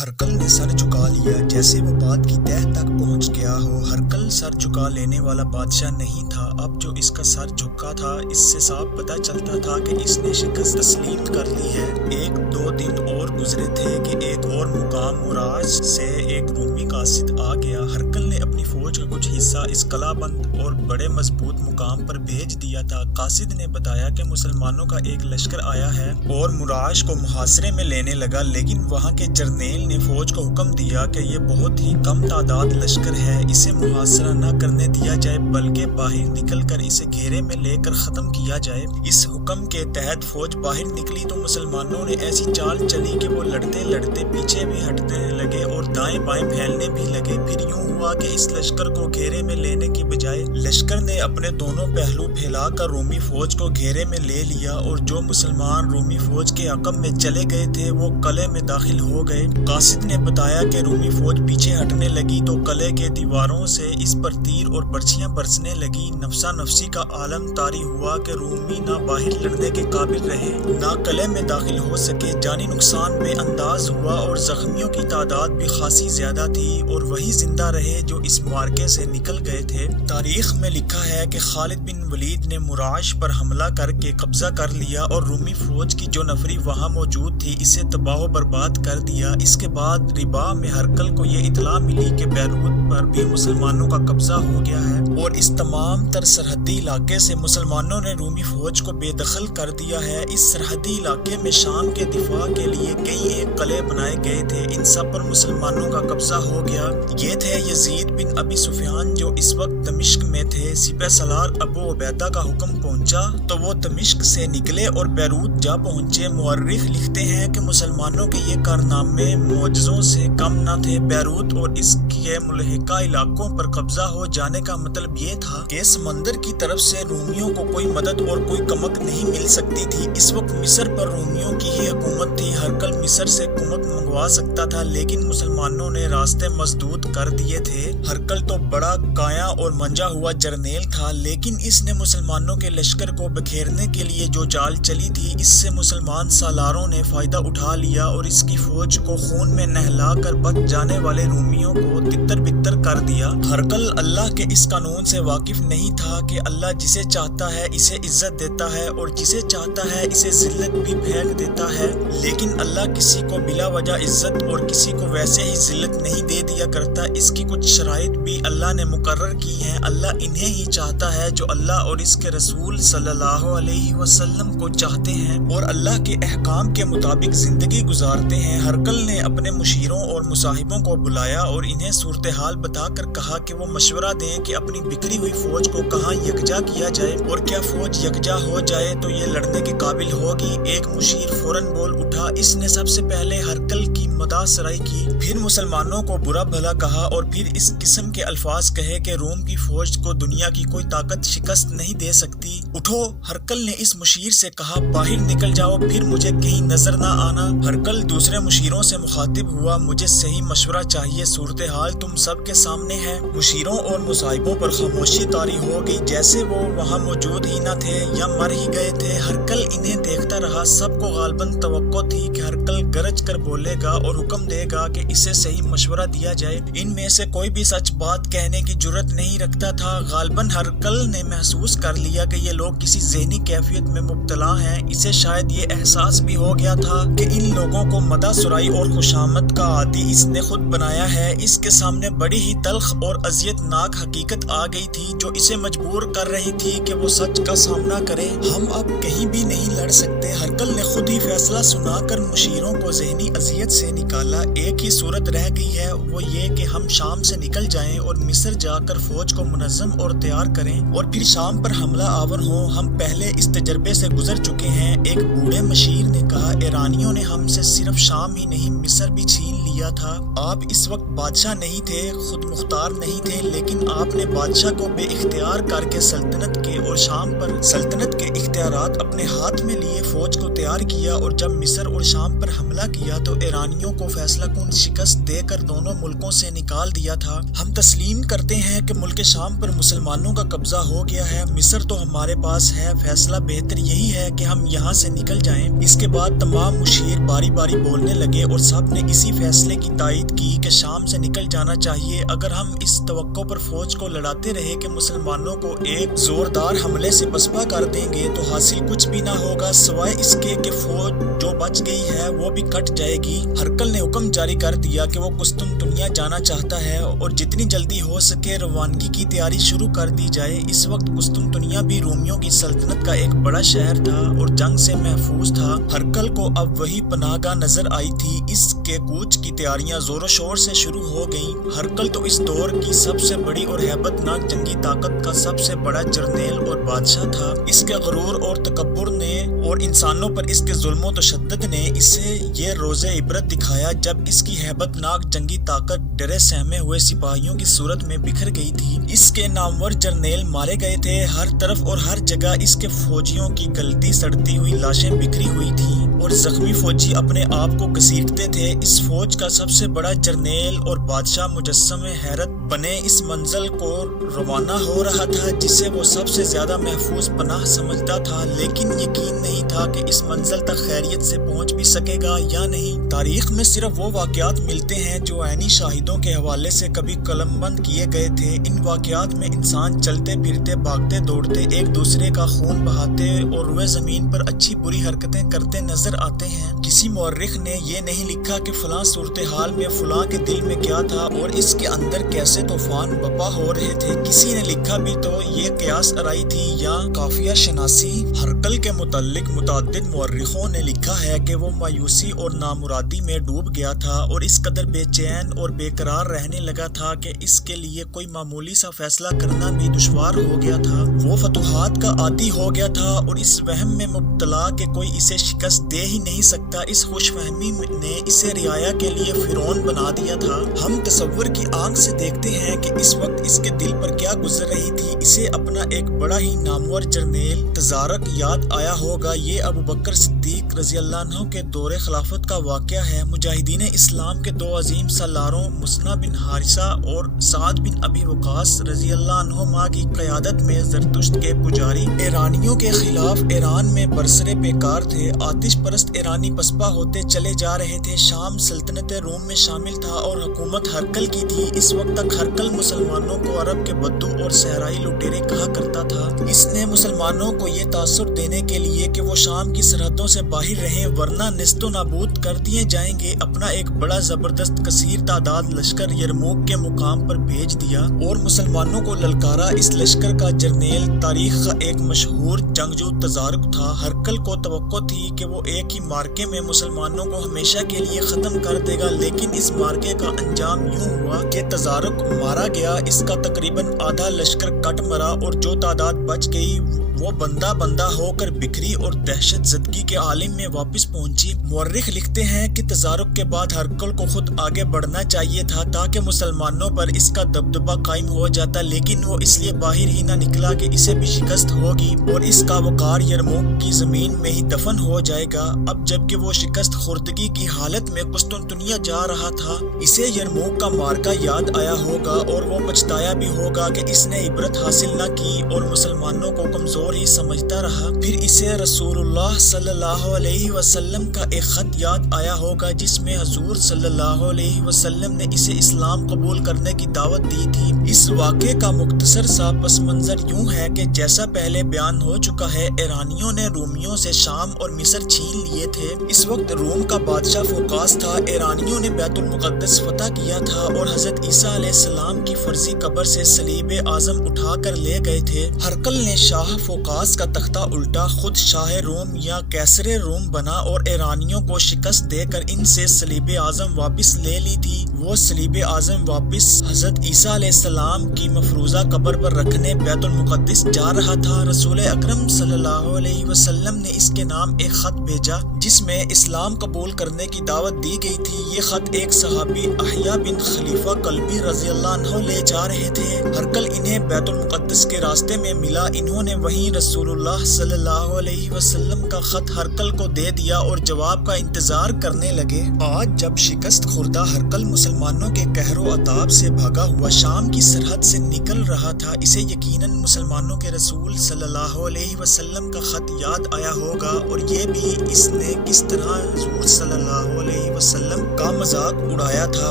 ہرکل نے سر جھکا لیا جیسے وہ بات کی تہہ تک پہنچ گیا ہو۔ ہرکل سر جھکا لینے والا بادشاہ نہیں تھا۔ اب جو اس کا سر جھکا تھا اس سے صاف پتہ چلتا تھا کہ اس نے شکست تسلیم کر لی ہے۔ ایک دو دن اور گزرے تھے کہ ایک اور مقام مراج سے ایک رومی قاصد آ گیا۔ ہرکل نے اپنی فوج کا کچھ حصہ اس قلعہ بند اور بڑے مضبوط مقام پر بھیج دیا تھا۔ قاصد نے بتایا کہ مسلمانوں کا ایک لشکر آیا ہے اور مراج کو محاصرے میں لینے لگا، لیکن وہاں کے جرنیل نے فوج کو حکم دیا کہ یہ بہت ہی کم تعداد لشکر ہے، اسے محاصرہ نہ کرنے دیا جائے بلکہ باہر نکل کر اسے گھیرے میں لے کر ختم کیا جائے۔ اس حکم کے تحت فوج باہر نکلی تو مسلمانوں نے ایسی چال چلی کہ وہ لڑتے لڑتے پیچھے بھی ہٹنے لگے اور دائیں بائیں پھیلنے بھی لگے۔ پھر یوں ہوا کہ اس لشکر کو گھیرے میں لینے کی بجائے لشکر نے اپنے دونوں پہلو پھیلا کر رومی فوج کو گھیرے میں لے لیا، اور جو مسلمان رومی فوج کے عقب میں چلے گئے تھے وہ قلعے میں داخل ہو گئے۔ قاصد نے بتایا کہ رومی فوج پیچھے ہٹنے لگی تو قلعے کے دیواروں سے اس پر تیر اور برچھیاں برسنے لگی۔ نفسا نفسی کا عالم طاری ہوا کہ رومی نہ باہر لڑنے کے قابل رہے نہ قلعے میں داخل ہو سکے۔ جانی نقصان بے انداز ہوا اور زخمیوں کی تعداد بھی خاصی زیادہ تھی، اور وہی زندہ رہے جو اس معرکے سے نکل گئے تھے۔ تاریخ میں لکھا ہے کہ خالد بن ولید نے مراج پر حملہ کر کے قبضہ کر لیا اور رومی فوج کی جو نفری وہاں موجود تھی اسے تباہ و برباد کر دیا۔ اس کے بعد رباع میں ہرکل کو یہ اطلاع ملی کہ بیروت پر بھی مسلمانوں کا قبضہ ہو گیا ہے، اور اس تمام تر سرحدی علاقے سے مسلمانوں نے رومی فوج کو بے دخل کر دیا ہے۔ اس سرحدی علاقے میں شام کے دفاع کے لیے کئی ایک قلعے بنائے گئے تھے، ان سب پر مسلمانوں کا قبضہ ہو گیا۔ یہ تھے یزید بن ابی سفیان جو اس وقت دمشق میں تھے۔ سپہ سالار ابو عبیدہ کا حکم پہنچا تو وہ دمشق سے نکلے اور بیروت جا پہنچے۔ مورخ لکھتے ہیں کہ مسلمانوں کے یہ کارنامے معجزوں سے کم نہ تھے۔ بیروت اور اس کے ملحقہ علاقوں پر قبضہ ہو جانے کا مطلب یہ تھا کہ سمندر کی طرف سے رومیوں کو کوئی مدد اور کوئی کمک نہیں مل سکتی تھی۔ اس وقت مصر پر رومیوں کی ہی حکومت تھی۔ ہرکل مصر سے کمک منگوا سکتا تھا، لیکن مسلمانوں نے راستے مسدود کر دیے تھے۔ ہرکل تو بڑا کایا اور منجا ہوا جرنیل تھا، لیکن اس نے مسلمانوں کے لشکر کو بکھیرنے کے لیے جو چال چلی تھی اس سے مسلمان سالاروں نے فائدہ اٹھا لیا اور اس کی فوج کو خون میں نہلا کر بچ جانے والے رومیوں کو تتر بتر کر دیا۔ ہرکل اللہ کے اس قانون سے واقف نہیں تھا کہ اللہ جسے چاہتا ہے اسے عزت دیتا ہے اور جسے چاہتا ہے اسے ذلت بھی پھینک دیتا ہے، لیکن اللہ کسی کو بلا وجہ عزت اور کسی کو ویسے ہی ذلت نہیں دے دیا کرتا۔ اس کی کچھ شرائط بھی اللہ نے مقرر کی ہیں۔ اللہ انہیں ہی چاہتا ہے جو اللہ اور اس کے رسول صلی اللہ علیہ وسلم کو چاہتے ہیں اور اللہ کے احکام کے مطابق زندگی گزارتے ہیں۔ ہرکل نے اپنے مشیروں اور مصاحبوں کو بلایا اور انہیں صورتحال بتا کر کہا کہ وہ مشورہ دیں کہ اپنی بکھری ہوئی فوج کو کہاں یکجا کیا جائے، اور کیا فوج یکجا ہو جائے تو یہ لڑنے کے قابل ہوگی۔ ایک مشیر فوراً بول اٹھا۔ اس نے سب سے پہلے ہرکل کی مداح سرائی کی، پھر مسلمانوں کو برا بھلا کہا اور پھر اس قسم کے الفاظ کہے کہ روم کی فوج کو دنیا کی کوئی طاقت شکست نہیں دے سکتی۔ اٹھو، ہرکل نے اس مشیر سے کہا، باہر نکل جاؤ، پھر مجھے کہیں نظر نہ آنا۔ ہرکل دوسرے مشیروں سے مخاطب ہوا، مجھے صحیح مشورہ چاہیے، صورتحال تم سب کے سامنے ہے۔ مشیروں اور مصاحبوں پر خاموشی طاری ہو گئی، جیسے وہ وہاں موجود ہی نہ تھے یا مر ہی گئے تھے۔ ہرکل انہیں دیکھتا رہا۔ سب کو غالباً توقع تھی کہ ہرکل گرج کر بولے گا اور حکم دے گا کہ اسے صحیح مشورہ دیا جائے۔ ان میں سے کوئی بھی سچ بات کہنے کی جرأت نہیں رکھتا تھا۔ غالباً ہرکل نے محسوس کر لیا کہ یہ لوگ کسی ذہنی کیفیت میں مبتلا ہیں۔ اسے شاید یہ احساس بھی ہو گیا تھا کہ ان لوگوں کو مدح سرائی اور خوشامد کا عادی اس نے خود بنایا ہے۔ اس کے سامنے بڑی ہی تلخ اور اذیت ناک حقیقت آ گئی تھی جو اسے مجبور کر رہی تھی کہ وہ سچ کا سامنا کرے۔ ہم اب کہیں بھی نہیں لڑ سکتے۔ ہرکل نے خود ہی فیصلہ سنا کر مشیروں کو ذہنی اذیت سے نکالا۔ ایک ہی صورت رہ گئی ہے، وہ یہ کہ ہم شام سے نکل جائیں اور مصر جا کر فوج کو منظم اور تیار کریں اور پھر شام پر حملہ آور ہوں۔ ہم پہلے اس تجربے سے گزر چکے ہیں۔ ایک بوڑھے مشیر نے کہا، ایرانیوں نے ہم سے صرف شام ہی نہیں مصر بھی چھین لیا تھا۔ آپ اس وقت بادشاہ نہیں تھے، خود مختار نہیں تھے، لیکن آپ نے بادشاہ کو بے اختیار کر کے سلطنت کے اور شام پر سلطنت کے اختیارات اپنے ہاتھ میں لیے فوج کو تیار کیا، اور جب مصر اور شام پر حملہ کیا تو ایرانیوں کو فیصلہ کن شکست دے کر دونوں ملکوں سے نکال دیا تھا۔ ہم تسلیم کرتے ہیں کہ ملک شام پر مسلمانوں کا قبضہ ہو گیا ہے، مصر تو ہمارے پاس ہے، فیصلہ بہتر یہی ہے کہ ہم یہاں سے نکل جائیں۔ اس کے بعد تمام مشیر باری باری بولنے لگے اور سب نے اسی فیصلے کی تائید کی کہ شام سے نکل جانا چاہیے۔ اگر ہم اس توقع پر فوج کو لڑاتے رہے کہ مسلمانوں کو ایک زوردار حملے سے پسپا کر دیں گے تو حاصل کچھ بھی نہ ہوگا سوائے اس کے کہ فوج جو بچ گئی ہے وہ بھی کٹ جائے گی۔ ہرقل نے حکم جاری کر دیا کہ وہ قسطنطنیہ جانا چاہتا ہے اور جتنی جلدی ہو سکے روانگی کی تیاری شروع کر دی جائے۔ اس وقت قسطنطنیہ بھی رومیوں کی سلطنت کا ایک بڑا شہر تھا اور جنگ سے محفوظ تھا۔ ہرقل کو اب وہی پناہ گاہ نظر آئی تھی۔ اس کے کوچ کی تیاریاں زور و شور سے شروع ہو گئیں۔ ہرقل تو اس دور کی سب سے بڑی اور ہیبت ناک جنگی طاقت کا سب سے بڑا جرنیل اور بادشاہ تھا۔ اس کے غرور اور تکبر نے اور انسانوں پر اس کے ظلم و تشدد نے اسے یہ روز عبرت دکھایا جب اس کی ہیبت ناک جنگی طاقت ڈرے سہمے ہوئے سپاہیوں کی صورت میں بکھر گئی تھی۔ اس کے نامور جرنیل مارے گئے تھے، ہر طرف اور ہر جگہ اس کے فوجیوں کی گلتی سڑتی ہوئی لاشیں بکھری ہوئی تھیں اور زخمی فوجی اپنے آپ کو گھسیٹتے تھے۔ اس فوج کا سب سے بڑا جرنیل اور بادشاہ مجسم حیرت بنے اس منزل کو روانہ ہو رہا تھا جسے وہ سب سے زیادہ محفوظ پناہ سمجھتا تھا، لیکن یقین نہیں تھا کہ اس منزل تک خیریت سے پہنچ بھی سکے گا یا نہیں۔ تاریخ میں صرف وہ واقعات ملتے ہیں جو عینی شاہدوں کے حوالے سے کبھی قلم بند کیے گئے تھے۔ ان واقعات میں انسان چلتے پھرتے بھاگتے دوڑتے ایک دوسرے کا خون بہاتے اور روئے زمین پر اچھی بری حرکتیں کرتے نظر آتے ہیں۔ کسی مورخ نے یہ نہیں لکھا کہ فلاں صورتحال میں فلاں کے دل میں کیا تھا اور اس کے اندر کیسے طوفان بپا ہو رہے تھے۔ کسی نے لکھا بھی تو یہ قیاس آرائی تھی یا قافیہ شناسی۔ ہرقل کے متعلق متعدد مورخوں نے لکھا ہے کہ وہ مایوسی اور نامرادی میں ڈوب گیا تھا اور اس قدر بے چین اور بے قرار رہنے لگا تھا کہ اس کے لیے کوئی معمولی سا فیصلہ کرنا بھی دشوار ہو گیا تھا۔ وہ فتوحات کا عادی ہو گیا تھا اور اس وہم میں مبتلا کہ کوئی اسے شکست دے ہی نہیں سکتا۔ اس خوش فہمی نے اسے رعایا کے لیے فرعون بنا دیا تھا۔ ہم تصور کی آنکھ سے دیکھتے ہیں کہ اس وقت اس کے دل پر کیا گزر رہی تھی۔ اسے اپنا ایک بڑا ہی نامور جرنیل تزارک یاد آیا ہوگا۔ یہ ابوبکر صدیق رضی اللہ عنہ کے دور خلافت کا واقعہ ہے۔ مجاہدین اسلام کے دو عظیم سالاروں مسنہ بن حارثہ اور سعد بن ابی وقاص رضی اللہ عنہما کی قیادت میں زرتشت کے پجاری ایرانیوں کے خلاف ایران میں برسر پیکار تھے۔ آتش پرست ایرانی پسپا ہوتے چلے جا رہے تھے۔ شام سلطنت روم میں شامل تھا اور حکومت ہرقل کی تھی۔ اس وقت تک ہرقل مسلمانوں کو عرب کے بدو اور صحرائی لٹیرے کہا کرتا تھا۔ اس نے مسلمانوں کو یہ تاثر دینے کے لیے کہ وہ شام کی سرحدوں سے باہر رہیں ورنہ نیست و نابود کر دیے جائیں گے، اپنا ایک بڑا زبردست کثیر تعداد لشکر یرموک کے مقام پر بھیج دیا اور مسلمانوں کو للکارا۔ اس لشکر کا جرنیل تاریخ کا ایک مشہور جنگجو تزارک تھا۔ ہرقل کو توقع تھی کہ وہ ایک ہی مارکے میں مسلمانوں کو ہمیشہ کے لیے ختم کر دے گا، لیکن اس مارکے کا انجام یوں ہوا کہ تزارک مارا گیا۔ اس کا تقریباً آدھا لشکر کٹ مرا اور جو تعداد بچ گئی وہ بندہ بندہ ہو کر بکھری اور دہشت زدگی کے عالم میں واپس پہنچی۔ مورخ لکھتے ہیں کہ تزارک کے بعد ہرقل کو خود آگے بڑھنا چاہیے تھا تاکہ مسلمانوں پر اس کا دبدبہ قائم ہو جاتا، لیکن وہ اس لیے باہر ہی نہ نکلا کہ اسے بھی شکست ہوگی اور اس کا وقار یرموک کی زمین میں ہی دفن ہو جائے گا۔ اب جبکہ وہ شکست خوردگی کی حالت میں قسطنطنیہ جا رہا تھا، اسے یرموک کا مارکا یاد آیا ہوگا اور وہ پچھتایا بھی ہوگا کہ اس نے عبرت حاصل نہ کی اور مسلمانوں کو کمزور ہی سمجھتا رہا۔ پھر اسے رسول اللہ صلی اللہ علیہ وسلم کا ایک خط یاد آیا ہوگا جس میں حضور صلی اللہ علیہ وسلم نے اسے اسلام قبول کرنے کی دعوت دی تھی۔ اس واقعے کا مختصر سا پس منظر یوں ہے کہ جیسا پہلے بیان ہو چکا ہے، ایرانیوں نے رومیوں سے شام اور مصر چھین لیے تھے۔ اس وقت روم کا بادشاہ فوقاس تھا۔ ایرانیوں نے بیت المقدس فتح کیا تھا اور حضرت عیسیٰ علیہ السلام کی فرضی قبر سے صلیب اعظم اٹھا کر لے گئے تھے۔ ہرقل نے شاہ فوقاس کا تختہ الٹا خود شاہ روم یا کیسر روم بنا اور ایرانیوں کو شکست دے کر ان سے صلیب اعظم واپس لے لی تھی۔ وہ صلیب اعظم واپس حضرت عیسیٰ علیہ السلام کی مفروضہ قبر پر رکھنے بیت المقدس جا رہا تھا۔ رسول اکرم صلی اللہ علیہ وسلم وسلم نے اس کے نام ایک خط بھیجا جس میں اسلام قبول کرنے کی دعوت دی گئی تھی۔ یہ خط ایک صحابی احیا بن خلیفہ کلبی رضی اللہ عنہ لے جا رہے تھے۔ ہرقل انہیں بیت المقدس کے راستے میں ملا۔ انہوں نے وہیں رسول اللہ صلی اللہ علیہ وسلم کا خط ہرقل کو دے دیا اور جواب کا انتظار کرنے لگے۔ آج جب شکست خوردہ ہرقل مسلمانوں کے قہر و عذاب سے بھاگا ہوا شام کی سرحد سے نکل رہا تھا، اسے یقیناً مسلمانوں کے رسول صلی اللہ علیہ وسلم کا خط یاد آیا ہوگا، اور یہ بھی اس نے کس طرح حضور صلی اللہ علیہ وسلم کا مذاق اڑایا تھا۔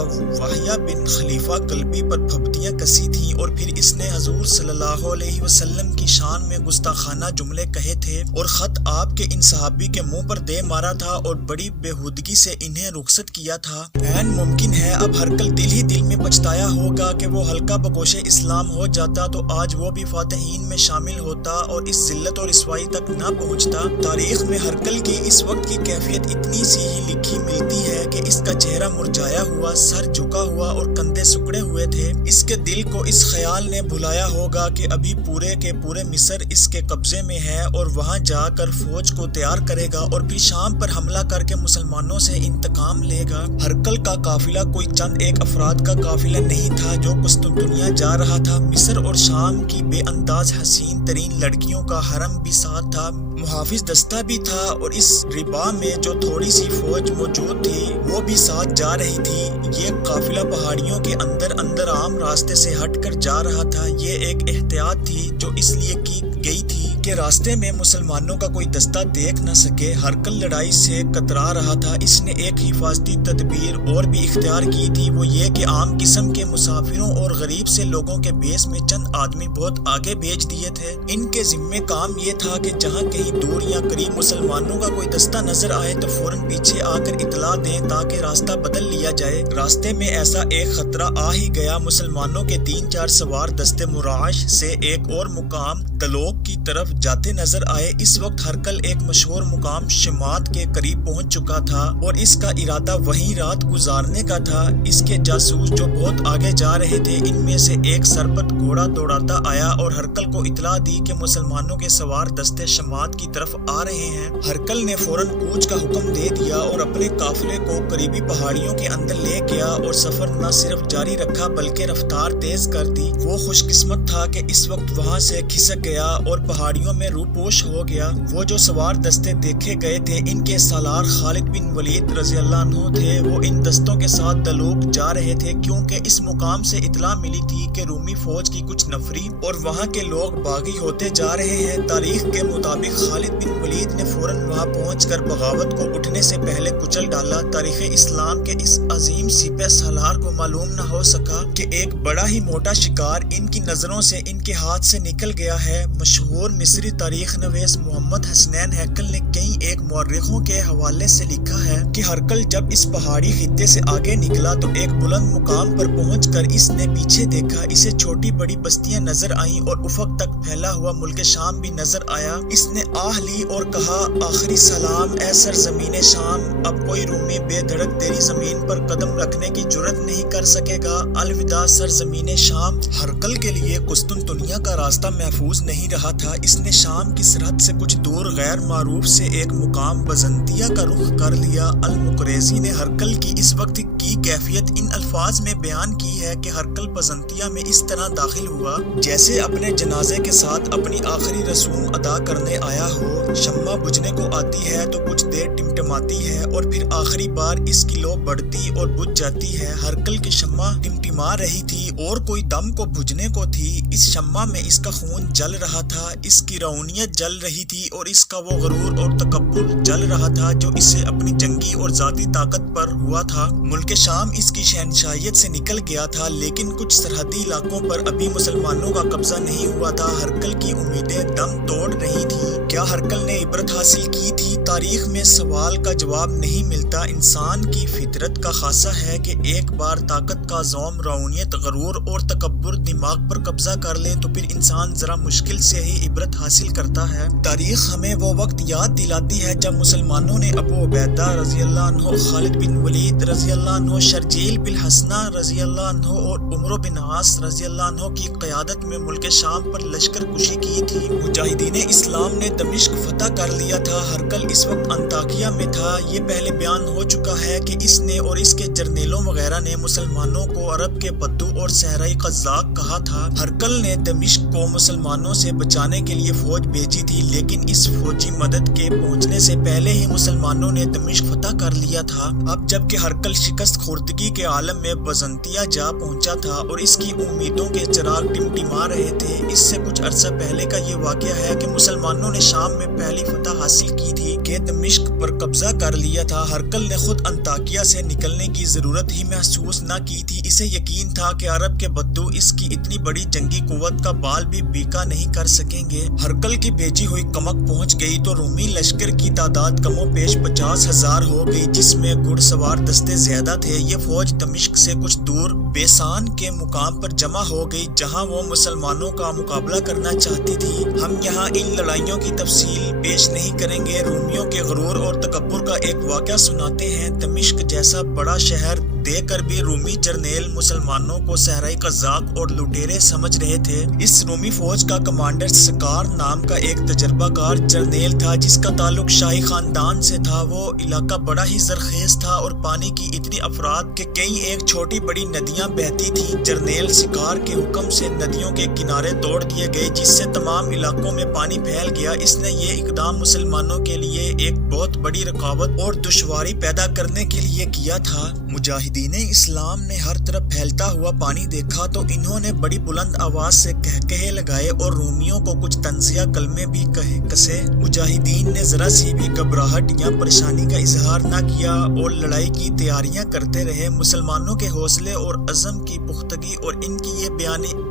وحیہ بن خلیفہ کلبی پر پھبتیاں کسی تھیں، اور پھر اس نے حضور صلی اللہ علیہ وسلم کی شان میں گستاخانہ جملے کہے تھے، اور خط آپ کے ان صحابی کے منہ پر دے مارا تھا اور بڑی بےہودگی سے انہیں رخصت کیا تھا۔ عین ممکن ہے اب ہرقل دل ہی دل میں پچھتایا ہوگا کہ وہ ہلکا بگوش اسلام ہو جاتا تو آج وہ بھی فاتحین میں شامل ہوتا اور اس ذلت اور رسوائی تک نہ پہنچتا۔ تاریخ میں ہرقل کی اس وقت کی کیفیت اتنی سی ہی لکھی ملتی ہے کہ اس کا چہرہ مرجھایا ہوا، سر جھکا ہوا اور کندھے سکڑے ہوئے تھے۔ اس کے دل کو اس خیال نے بھلایا ہوگا کہ ابھی پورے کے پورے مصر اس کے قبضے میں ہے اور وہاں جا کر فوج کو تیار کرے گا اور پھر شام پر حملہ کر کے مسلمانوں سے انتقام لے گا۔ ہرقل کا قافلہ کوئی چند ایک افراد کا قافلہ نہیں تھا جو قسطنطنیہ جا رہا تھا۔ مصر اور شام کی بے انداز حسین ترین لڑکیوں کا حرم بھی ساتھ تھا، محافظ دستہ بھی تھا، اور اس ربا میں جو تھوڑی سی فوج موجود تھی وہ بھی ساتھ جا رہی تھی۔ یہ قافلہ پہاڑیوں کے اندر عام راستے سے ہٹ کر جا رہا تھا۔ یہ ایک احتیاط تھی جو اس لیے کی گئی تھی کہ راستے میں مسلمانوں کا کوئی دستہ دیکھ نہ سکے۔ ہرقل لڑائی سے کترا رہا تھا۔ اس نے ایک حفاظتی تدبیر اور بھی اختیار کی تھی، وہ یہ کہ عام قسم کے مسافروں اور غریب سے لوگوں کے بیس میں چند آدمی بہت آگے بھیج دیے تھے۔ ان کے ذمہ کام یہ تھا کہ جہاں کہیں دور یا قریب مسلمانوں کا کوئی دستہ نظر آئے تو فوراً پیچھے آ کر اطلاع دیں تاکہ راستہ بدل لیا جائے۔ راستے میں ایسا ایک خطرہ آ ہی گیا۔ مسلمانوں کے 3-4 سوار دستے مراش سے ایک اور مقام دلوک کی طرف جاتے نظر آئے۔ اس وقت ہرقل ایک مشہور مقام شمات کے قریب پہنچ چکا تھا اور اس کا ارادہ وہیں رات گزارنے کا تھا۔ اس کے جاسوس جو بہت آگے جا رہے تھے، ان میں سے ایک سرپت گھوڑا دوڑاتا آیا اور ہرقل کو اطلاع دی کہ مسلمانوں کے سوار دستے شمات کی طرف آ رہے ہیں۔ ہرقل نے فوراً کوچ کا حکم دے دیا اور اپنے قافلے کو قریبی پہاڑیوں کے اندر لے گیا اور سفر نہ صرف جاری رکھا بلکہ رفتار تیز کر دی۔ وہ خوش قسمت تھا کہ اس وقت وہاں سے کھسک گیا اور پہاڑیوں میں روپوش ہو گیا۔ وہ جو سوار دستے دیکھے گئے تھے، ان کے سالار خالد بن ولید رضی اللہ عنہ تھے۔ وہ ان دستوں کے ساتھ دلوک جا رہے تھے کیونکہ اس مقام سے اطلاع ملی تھی کہ رومی فوج کی کچھ نفری اور وہاں کے لوگ باغی ہوتے جا رہے ہیں۔ تاریخ کے مطابق خالد بن ولید نے فوراً وہاں پہنچ کر بغاوت کو اٹھنے سے پہلے کچل ڈالا۔ تاریخ اسلام کے اس عظیم سپہ سالار کو معلوم نہ ہو سکا کہ ایک بڑا ہی موٹا شکار ان کی نظروں سے ان کے ہاتھ سے نکل گیا ہے۔ مشہور مصری تاریخ نویس محمد حسنین ہیکل نے کئی ایک مورخوں کے حوالے سے لکھا ہے کہ ہرقل جب اس پہاڑی خطے سے آگے نکلا تو ایک بلند مقام پر پہنچ کر اس نے پیچھے دیکھا۔ اسے چھوٹی بڑی بستیاں نظر آئیں اور افق تک پھیلا ہوا ملک شام بھی نظر آیا۔ اس نے آہ لی اور کہا، آخری سلام اے سرزمین شام، اب کوئی رومی بے دھڑک تیری زمین پر قدم رکھنے کی جرت نہیں کر سکے گا۔ الوداع سرزمین شام۔ ہرقل کے لیے قسطنطنیہ کا راستہ محفوظ نہیں رہا تھا۔ اس نے شام کی سرحد سے کچھ دور غیر معروف سے ایک مقام بزنطیہ کا رخ کر لیا۔ المقریزی نے ہرقل کی اس وقت کی کیفیت ان الفاظ میں بیان کی ہے کہ ہرقل بزنطیہ میں اس طرح داخل ہوا جیسے اپنے جنازے کے ساتھ اپنی آخری رسوم ادا کرنے آیا ہو۔ شمع بجھنے کو آتی ہے تو کچھ دیر ٹمٹماتی ہے اور پھر آخری بار اس کی لو بڑھتی اور بجھ جاتی ہے۔ ہرقل کی شمع ٹمٹما رہی تھی اور کوئی دم کو بجھنے کو تھی۔ اس شمع میں اس کا خون جل رہا تھا، اس کی روحانیت جل رہی تھی اور اس کا وہ غرور اور تکبر جل رہا تھا جو اسے اپنی جنگی اور ذاتی طاقت پر ہوا تھا۔ ملک شام اس کی شہنشاہیت سے نکل گیا تھا، لیکن کچھ سرحدی علاقوں پر ابھی مسلمانوں کا قبضہ نہیں ہوا تھا۔ ہرقل کی امیدیں دم توڑ رہی تھیں۔ کیا ہرقل نے عبرت حاصل کی تھی؟ تاریخ میں سوال کا جواب نہیں ملتا۔ انسان کی فطرت کا خاصہ ہے کہ ایک بار طاقت کا زوم، روحانیت، غرور اور تکبر دماغ پر قبضہ کر لیں تو پھر انسان ذرا مشکل سے ہی عبرت حاصل کرتا ہے۔ تاریخ ہمیں وہ وقت یاد دلاتی ہے جب مسلمانوں نے ابو عبیدہ رضی اللہ عنہ، خالد بن ولید رضی اللہ عنہ، شرجیل بن حسنہ رضی اللہ عنہ اور عمرو بن عاص رضی اللہ عنہ کی قیادت میں ملک شام پر لشکر کشی کی تھی۔ مجاہدین اسلام نے دمشق فتح کر لیا تھا۔ ہرقل اس وقت انطاکیہ میں تھا۔ یہ پہلے بیان ہو چکا ہے کہ اس نے اور اس کے جرنیلوں وغیرہ نے مسلمانوں کو عرب کے بدو اور صحرائی قزاق کہا تھا۔ ہرقل نے دمشق کو مسلمانوں سے بچانے کے لیے فوج بھیجی تھی، لیکن اس فوجی مدد کے پہنچنے سے پہلے ہی مسلمانوں نے دمشق فتح کر لیا تھا۔ اب جبکہ ہرقل شکست خوردگی کے عالم میں بزنطیہ جا پہنچا تھا اور اس کی امیدوں کے چراغ ٹمٹما رہے تھے۔ اس سے کچھ عرصہ پہلے کا یہ واقعہ ہے کہ مسلمانوں نے شام میں پہلی فتح حاصل کی تھی کہ دمشق پر قبضہ کر لیا تھا۔ ہرقل نے خود انطاکیہ سے نکلنے کی ضرورت ہی محسوس نہ کی تھی۔ اسے یقین تھا کہ عرب کے بدو اس کی اتنی بڑی جنگی قوت کا بال بھی بیکا نہیں کر سکیں گے۔ ہرقل کی بھیجی ہوئی کمک پہنچ گئی تو رومی لشکر کی تعداد کم و بیش 50,000 ہو گئی، جس میں گھڑ سوار دستے زیادہ تھے۔ یہ فوج دمشق سے کچھ دور بیسان کے مقام پر جمع ہو گئی، جہاں وہ مسلمانوں کا مقابلہ کرنا چاہتی تھی۔ ہم یہاں ان لڑائیوں کی تفصیل پیش نہیں کریں گے، رومیوں کے غرور اور تکبر کا ایک واقعہ سناتے ہیں۔ دمشق جیسا بڑا شہر دے کر بھی رومی جرنیل مسلمانوں کو صحرائی قزاق اور لٹیرے سمجھ رہے تھے۔ اس رومی فوج کا کمانڈر سکار نام کا ایک تجربہ کار جرنیل تھا، جس کا تعلق شاہی خاندان سے تھا۔ وہ علاقہ بڑا ہی زرخیز تھا اور پانی کی اتنی افراد کہ کئی ایک چھوٹی بڑی ندیاں بہتی تھیں۔ جرنیل سکار کے حکم سے ندیوں کے کنارے توڑ دیے گئے، جس سے تمام علاقوں میں پانی پھیل گیا۔ اس نے یہ اقدام مسلمانوں کے لیے ایک بہت بڑی رکاوٹ اور دشواری پیدا کرنے کے لیے کیا تھا۔ مجاہدین اسلام نے ہر طرف پھیلتا ہوا پانی دیکھا تو انہوں نے بڑی بلند آواز سے کہے لگائے اور رومیوں کو کچھ طنزیہ کلمے بھی کسے۔ مجاہدین نے ذرا سی بھی گھبراہٹ یا پریشانی کا اظہار نہ کیا اور لڑائی کی تیاریاں کرتے رہے۔ مسلمانوں کے حوصلے اور عزم کی پختگی اور ان کی یہ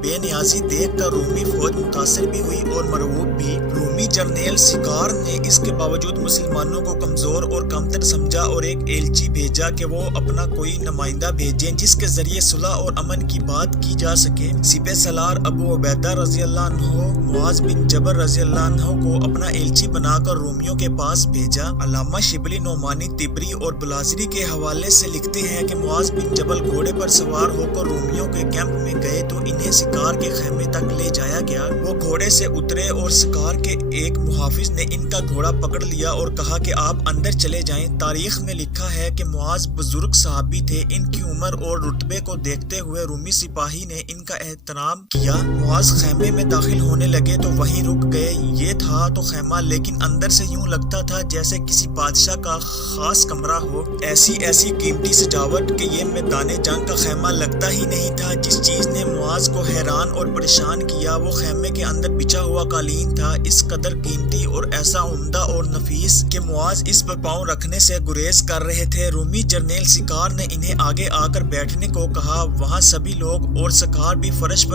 بے نیازی دیکھ کر رومی فوج متاثر بھی ہوئی اور مرعوب بھی۔ رومی جرنیل سکار نے اس کے باوجود مسلمانوں کو کمزور اور کمتر سمجھا اور ایک ایلچی بھیجا کہ وہ اپنا کوئی نمائندہ بھیجیں جس کے ذریعے صلح اور امن کی بات کی جا سکے۔ سپہ سالار ابو عبیدہ رضی اللہ عنہ معاذ بن جبل رضی اللہ عنہ کو اپنا ایلچی بنا کر رومیوں کے پاس بھیجا۔ علامہ شبلی نعمانی طبری اور بلازری کے حوالے سے لکھتے ہیں کہ معاذ بن جبل گھوڑے پر سوار ہو کر رومیوں کے کیمپ میں گئے تو انہیں سکار کے خیمے تک لے جایا گیا۔ وہ گھوڑے سے اترے اور سکار کے ایک محافظ نے ان کا گھوڑا پکڑ لیا اور کہا کہ آپ اندر چلے جائیں۔ تاریخ میں لکھا ہے کہ معاذ بزرگ صحابی تھے۔ ان کی عمر اور رتبے کو دیکھتے ہوئے رومی سپاہی نے ان کا احترام کیا۔ معاذ خیمے میں داخل ہونے لگے تو وہیں رک گئے۔ یہ تھا تو خیمہ، لیکن اندر سے یوں لگتا تھا جیسے کسی بادشاہ کا خاص کمرہ ہو۔ ایسی قیمتی سجاوٹ کہ یہ میدان جنگ کا خیمہ لگتا ہی نہیں تھا۔ جس چیز نے معاذ کو حیران اور پریشان کیا وہ خیمے کے اندر بچھا ہوا قالین تھا، اس قدر قیمتی اور ایسا عمدہ اور نفیس کہ معاذ اس پر پاؤں رکھنے سے گریز کر رہے تھے۔ رومی جرنیل سکار نے انہیں آگے آ کر بیٹھنے کو کہا۔ وہاں سبھی لوگ اور سکار بھی فرش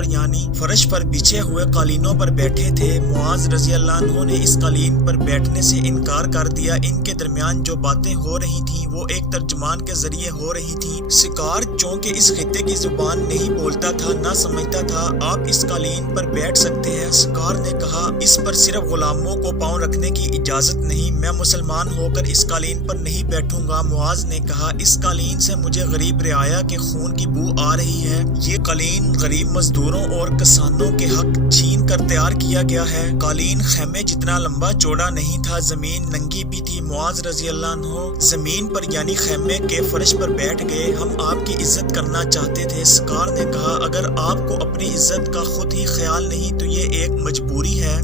پر بچھے ہوئے قالینوں پر بیٹھے تھے۔ معاذ رضی اللہ عنہ نے اس قالین پر بیٹھنے سے انکار کر دیا۔ ان کے درمیان جو باتیں ہو رہی تھیں وہ ایک ترجمان کے ذریعے ہو رہی تھیں۔ سکار چونکہ اس خطے کی زبان نہیں بولتا تھا نہ سمجھتا تھا، آپ اس قالین پر بیٹھ سکتے ہیں۔ سکار نے کہا، اس پر صرف غلاموں کو پاؤں رکھنے کی اجازت نہیں، میں مسلمان ہو کر اس قالین پر نہیں بیٹھوں گا۔ معاذ نے کہا، اس قالین سے مجھے غریب رعایا کے خون کی بو آ رہی ہے۔ یہ قالین غریب مزدوروں اور کسانوں کے حق چھین کر تیار کیا گیا ہے۔ قالین خیمے جتنا لمبا چوڑا نہیں تھا، زمین ننگی بھی تھی۔ معاذ رضی اللہ عنہ زمین پر یعنی خیمے کے فرش پر بیٹھ گئے۔ ہم آپ کی عزت کرنا چاہتے تھے۔ سکار نے کہا، اگر آپ کو اپنی عزت کا خود ہی خیال نہیں تو یہ ایک مجبوری ہے۔